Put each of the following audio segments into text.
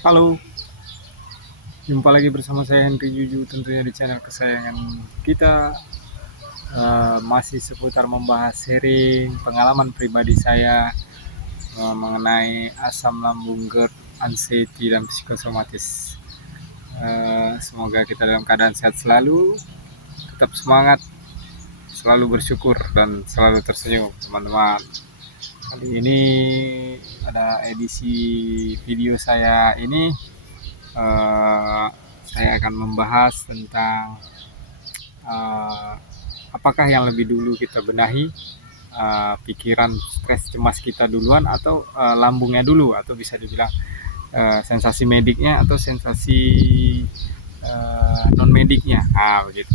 Halo, jumpa lagi bersama saya Henry Juju tentunya di channel kesayangan kita. Masih seputar membahas sharing pengalaman pribadi saya mengenai asam lambung, GERD, anxiety, dan psikosomatis. Semoga kita dalam keadaan sehat selalu, tetap semangat, selalu bersyukur, dan selalu tersenyum, teman-teman. Kali ini ada edisi video saya ini. Saya akan membahas tentang apakah yang lebih dulu kita benahi, pikiran, stres, cemas kita duluan atau lambungnya dulu, atau bisa dibilang sensasi mediknya atau sensasi non mediknya. Begitu.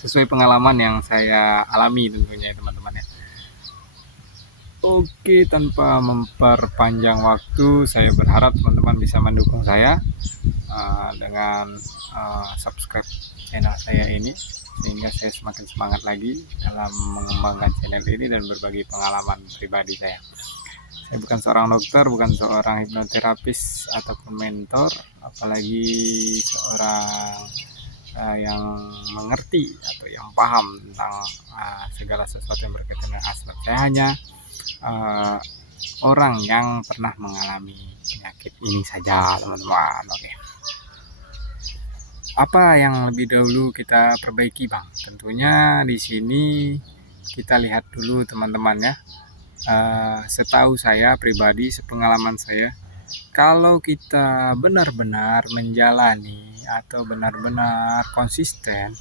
Sesuai pengalaman yang saya alami tentunya, teman-teman ya. Oke, tanpa memperpanjang waktu, saya berharap teman-teman bisa mendukung saya dengan subscribe channel saya ini, sehingga saya semakin semangat lagi dalam mengembangkan channel ini dan berbagi pengalaman pribadi saya. Saya bukan seorang dokter, bukan seorang hipnoterapis ataupun mentor, apalagi seorang yang mengerti atau yang paham tentang segala sesuatu yang berkaitan dengan asmat. Saya hanya orang yang pernah mengalami penyakit ini saja, teman-teman. Oke. Apa yang lebih dahulu kita perbaiki, Bang? Tentunya di sini kita lihat dulu, teman-teman ya. Setahu saya pribadi, sepengalaman saya, kalau kita benar-benar menjalani atau benar-benar konsisten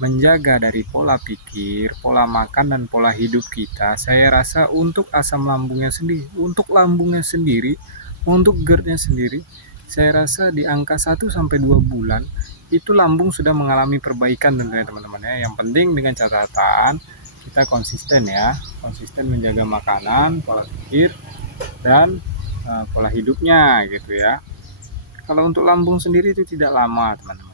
menjaga dari pola pikir, pola makan, dan pola hidup kita, saya rasa untuk asam lambungnya sendiri, untuk lambungnya sendiri, untuk GERD-nya sendiri, saya rasa di angka 1-2 bulan itu lambung sudah mengalami perbaikan tentunya, teman-teman ya. Yang penting dengan catatan kita konsisten ya, konsisten menjaga makanan, pola pikir, dan pola hidupnya gitu ya. Kalau untuk lambung sendiri itu tidak lama, teman-teman.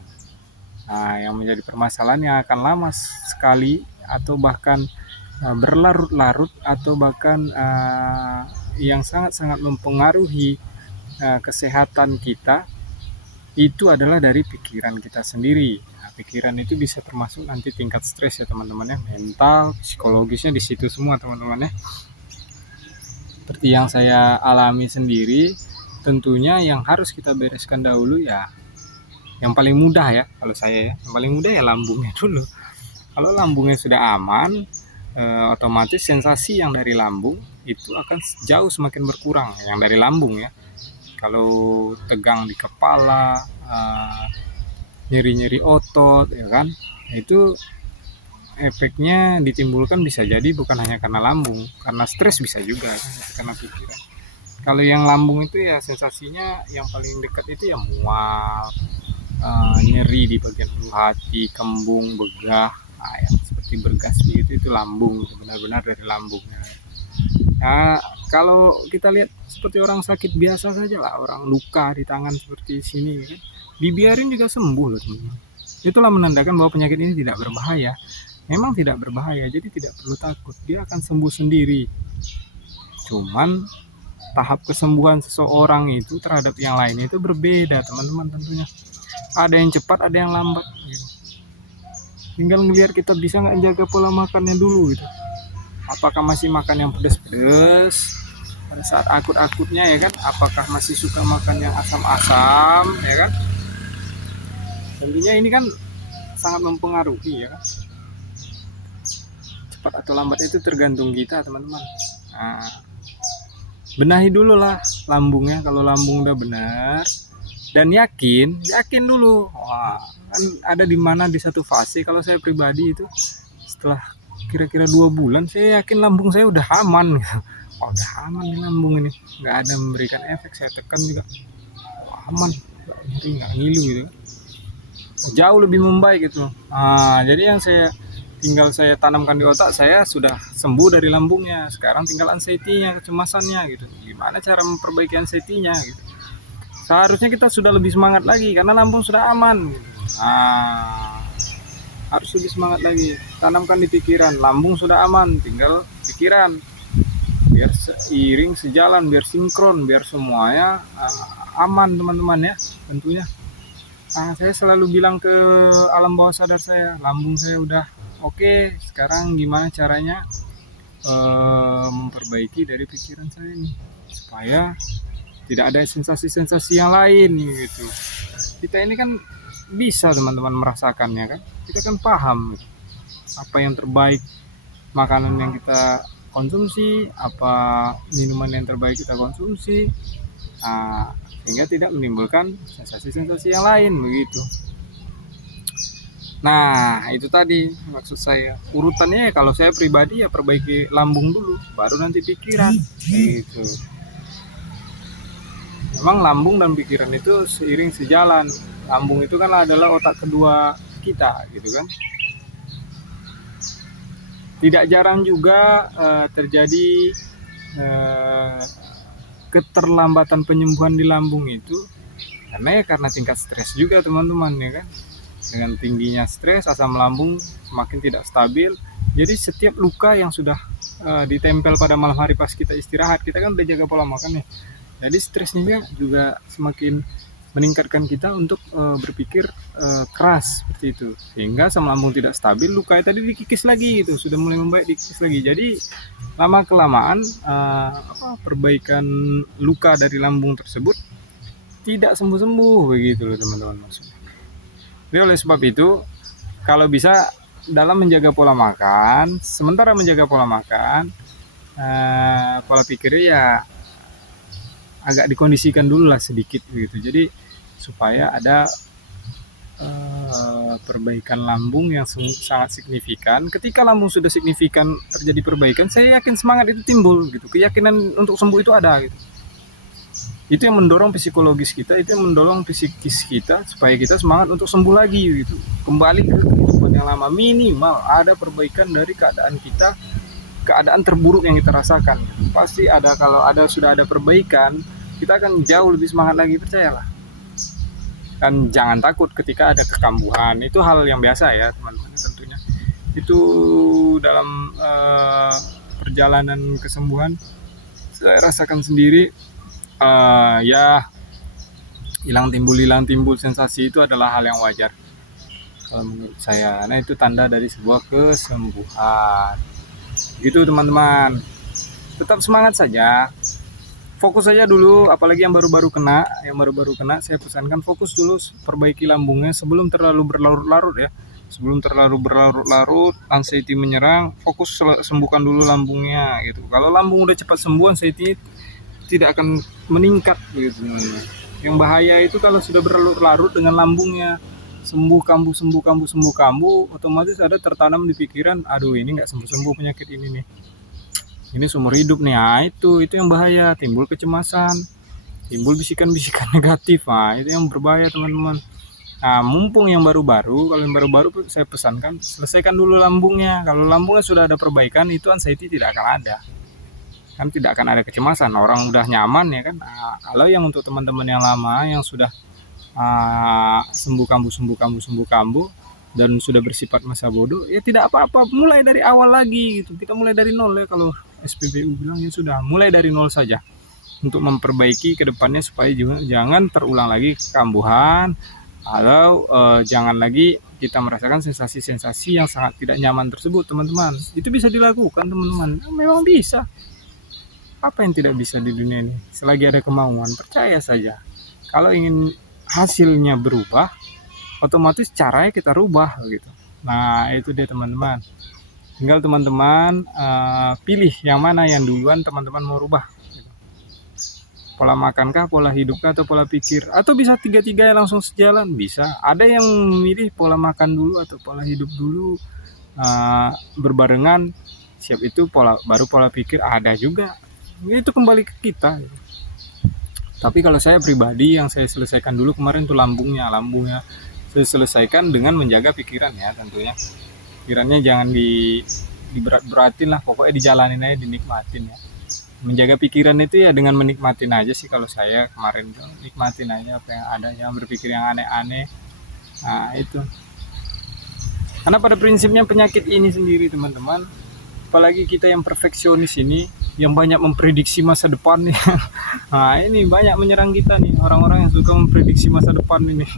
Yang menjadi permasalahan yang akan lama sekali atau bahkan berlarut-larut, atau bahkan yang sangat-sangat mempengaruhi kesehatan kita, itu adalah dari pikiran kita sendiri. Pikiran itu bisa termasuk nanti tingkat stres ya, teman-teman ya, mental, psikologisnya di situ semua, teman-teman ya. Seperti yang saya alami sendiri, tentunya yang harus kita bereskan dahulu ya, yang paling mudah ya, kalau saya ya, yang paling mudah ya lambungnya dulu. Kalau lambungnya sudah aman, otomatis sensasi yang dari lambung itu akan jauh semakin berkurang, yang dari lambung ya. Kalau tegang di kepala, nyeri-nyeri otot ya kan, itu efeknya ditimbulkan bisa jadi bukan hanya karena lambung, karena stres bisa juga kan, karena pikiran. Kalau yang lambung itu ya sensasinya yang paling dekat itu ya mual, nyeri di bagian ulu hati, kembung, begah, yang seperti bergas itu lambung, benar-benar dari lambung. Nah, kalau kita lihat seperti orang sakit biasa saja lah, orang luka di tangan seperti sini kan, dibiarin juga sembuh loh, teman-teman. Itulah menandakan bahwa penyakit ini tidak berbahaya. Memang tidak berbahaya, jadi tidak perlu takut, dia akan sembuh sendiri. Cuman tahap kesembuhan seseorang itu terhadap yang lain itu berbeda, teman-teman, tentunya. Ada yang cepat, ada yang lambat gitu. Tinggal ngelihat kita bisa nggak jaga pola makannya dulu gitu. Apakah masih makan yang pedas-pedas pada saat akut-akutnya ya kan, apakah masih suka makan yang asam-asam ya kan. Tentunya ini kan sangat mempengaruhi ya kan. Cepat atau lambat itu tergantung kita, teman-teman. Benahi dulu lah lambungnya. Kalau lambung udah benar dan yakin dulu, kan ada di mana di satu fase. Kalau saya pribadi itu setelah kira-kira 2 bulan saya yakin lambung saya udah aman gitu. Udah aman di lambung ini, nggak ada memberikan efek. Saya tekan juga aman, nggak ngilu gitu, jauh lebih membaik gitu. Jadi yang tinggal saya tanamkan di otak saya, sudah sembuh dari lambungnya, sekarang tinggal anxiety-nya, kecemasannya gitu. Gimana cara memperbaiki anxiety-nya gitu. Seharusnya kita sudah lebih semangat lagi karena lambung sudah aman gitu. Harus lebih semangat lagi, tanamkan di pikiran, lambung sudah aman, tinggal pikiran, biar seiring sejalan, biar sinkron, biar semuanya aman teman-teman ya tentunya. Saya selalu bilang ke alam bawah sadar saya, lambung saya udah oke, sekarang gimana caranya memperbaiki dari pikiran saya nih supaya tidak ada sensasi-sensasi yang lain gitu. Kita ini kan bisa teman-teman merasakannya kan, kita kan paham gitu, apa yang terbaik makanan yang kita konsumsi, apa minuman yang terbaik kita konsumsi, sehingga tidak menimbulkan sensasi-sensasi yang lain begitu. Nah itu tadi maksud saya, urutannya kalau saya pribadi ya perbaiki lambung dulu, baru nanti pikiran gitu. Memang lambung dan pikiran itu seiring sejalan. Lambung itu kan adalah otak kedua kita gitu kan. Tidak jarang juga terjadi keterlambatan penyembuhan di lambung itu karena tingkat stres juga teman-teman ya kan. Dengan tingginya stres, asam lambung semakin tidak stabil. Jadi setiap luka yang sudah ditempel pada malam hari pas kita istirahat, kita kan udah jaga pola makan ya. Jadi stresnya juga semakin meningkatkan kita untuk berpikir keras seperti itu, sehingga asam lambung tidak stabil, luka tadi dikikis lagi gitu, sudah mulai membaik dikikis lagi. Jadi lama kelamaan perbaikan luka dari lambung tersebut tidak sembuh-sembuh begitu loh teman-teman maksudnya. Jadi oleh sebab itu kalau bisa dalam menjaga pola makan, sementara menjaga pola makan, pola pikirnya ya agak dikondisikan dulu lah sedikit gitu. Jadi supaya ada perbaikan lambung yang sangat signifikan. Ketika lambung sudah signifikan terjadi perbaikan, saya yakin semangat itu timbul gitu. Keyakinan untuk sembuh itu ada gitu. Itu yang mendorong psikologis kita, itu yang mendorong psikis kita supaya kita semangat untuk sembuh lagi gitu. Kembali ke kehidupan yang lama, minimal ada perbaikan dari keadaan kita, keadaan terburuk yang kita rasakan. Pasti ada, kalau sudah ada perbaikan, kita akan jauh lebih semangat lagi, percayalah. Dan jangan takut ketika ada kekambuhan, itu hal yang biasa ya teman-teman tentunya. Itu dalam perjalanan kesembuhan saya rasakan sendiri. Ya hilang timbul sensasi itu adalah hal yang wajar kalau menurut saya. Nah itu tanda dari sebuah kesembuhan gitu teman-teman. Tetap semangat saja, fokus saja dulu, apalagi yang baru-baru kena saya pesankan fokus dulu, perbaiki lambungnya sebelum terlalu berlarut-larut ya. Sebelum terlalu berlarut-larut, anxiety menyerang, fokus sembuhkan dulu lambungnya gitu. Kalau lambung udah cepat sembuh, anxiety tidak akan meningkat gitu. Yang bahaya itu kalau sudah berlarut-larut dengan lambungnya sembuh kambuh, otomatis ada tertanam di pikiran, aduh ini nggak sembuh penyakit ini nih, ini seumur hidup nih. Itu yang bahaya, timbul kecemasan, timbul bisikan-bisikan negatif. Itu yang berbahaya teman-teman. Mumpung yang baru-baru, kalau yang baru-baru saya pesankan selesaikan dulu lambungnya. Kalau lambungnya sudah ada perbaikan, itu anxiety tidak akan ada. Kan tidak akan ada kecemasan, orang udah nyaman ya kan. Kalau yang untuk teman-teman yang lama yang sudah sembuh kambuh dan sudah bersifat masa bodoh, ya tidak apa-apa, mulai dari awal lagi gitu. Kita mulai dari nol ya, kalau SPBU bilang ya sudah mulai dari nol saja untuk memperbaiki kedepannya supaya jangan terulang lagi kekambuhan, atau jangan lagi kita merasakan sensasi-sensasi yang sangat tidak nyaman tersebut teman-teman. Itu bisa dilakukan teman-teman, memang bisa. Apa yang tidak bisa di dunia ini? Selagi ada kemauan, percaya saja. Kalau ingin hasilnya berubah, otomatis caranya kita rubah gitu. Nah itu dia teman-teman. Tinggal teman-teman pilih yang mana yang duluan teman-teman mau rubah. Gitu. Pola makankah, pola hidupkah, atau pola pikir? Atau bisa tiga-tiga yang langsung sejalan? Bisa. Ada yang memilih pola makan dulu atau pola hidup dulu berbarengan. Siap itu baru pola pikir, ada juga. Itu kembali ke kita. Tapi kalau saya pribadi yang saya selesaikan dulu kemarin tuh lambungnya saya selesaikan dengan menjaga pikiran ya tentunya. Pikirannya jangan diberat-beratin lah, pokoknya dijalanin aja, dinikmatin ya. Menjaga pikiran itu ya dengan menikmatin aja sih. Kalau saya kemarin tuh nikmatin aja apa yang ada, jangan berpikir yang aneh-aneh. Itu karena pada prinsipnya penyakit ini sendiri teman-teman, apalagi kita yang perfeksionis ini, yang banyak memprediksi masa depan nih. Nah, ini banyak menyerang kita nih, orang-orang yang suka memprediksi masa depan ini.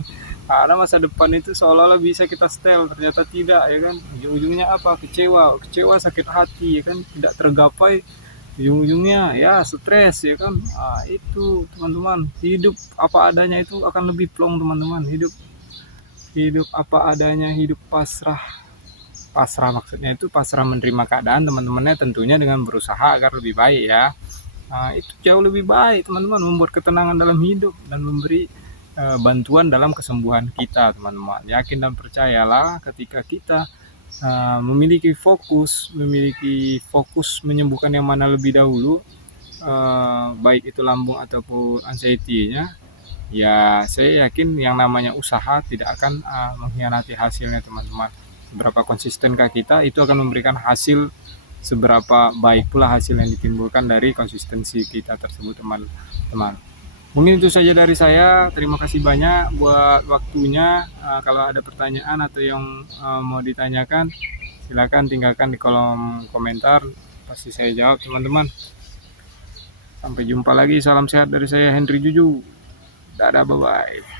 Karena masa depan itu seolah-olah bisa kita setel, ternyata tidak, ya kan. Ujung-ujungnya apa? Kecewa, kecewa, sakit hati, ya kan, tidak tergapai. Ujung-ujungnya ya stres, ya kan. Itu teman-teman, hidup apa adanya itu akan lebih plong teman-teman. Hidup hidup apa adanya, hidup pasrah. Pasrah maksudnya itu pasrah menerima keadaan teman-temannya, tentunya dengan berusaha agar lebih baik ya. Itu jauh lebih baik teman-teman, membuat ketenangan dalam hidup dan memberi bantuan dalam kesembuhan kita teman-teman. Yakin dan percayalah, ketika kita memiliki fokus menyembuhkan yang mana lebih dahulu, baik itu lambung ataupun anxiety-nya, ya saya yakin yang namanya usaha tidak akan mengkhianati hasilnya teman-teman. Seberapa konsistenkah kita, itu akan memberikan hasil seberapa baik pula hasil yang ditimbulkan dari konsistensi kita tersebut teman-teman. Mungkin itu saja dari saya. Terima kasih banyak buat waktunya. Kalau ada pertanyaan atau yang mau ditanyakan, silakan tinggalkan di kolom komentar, pasti saya jawab teman-teman. Sampai jumpa lagi, salam sehat dari saya Henry Juju. Dadah, bye-bye.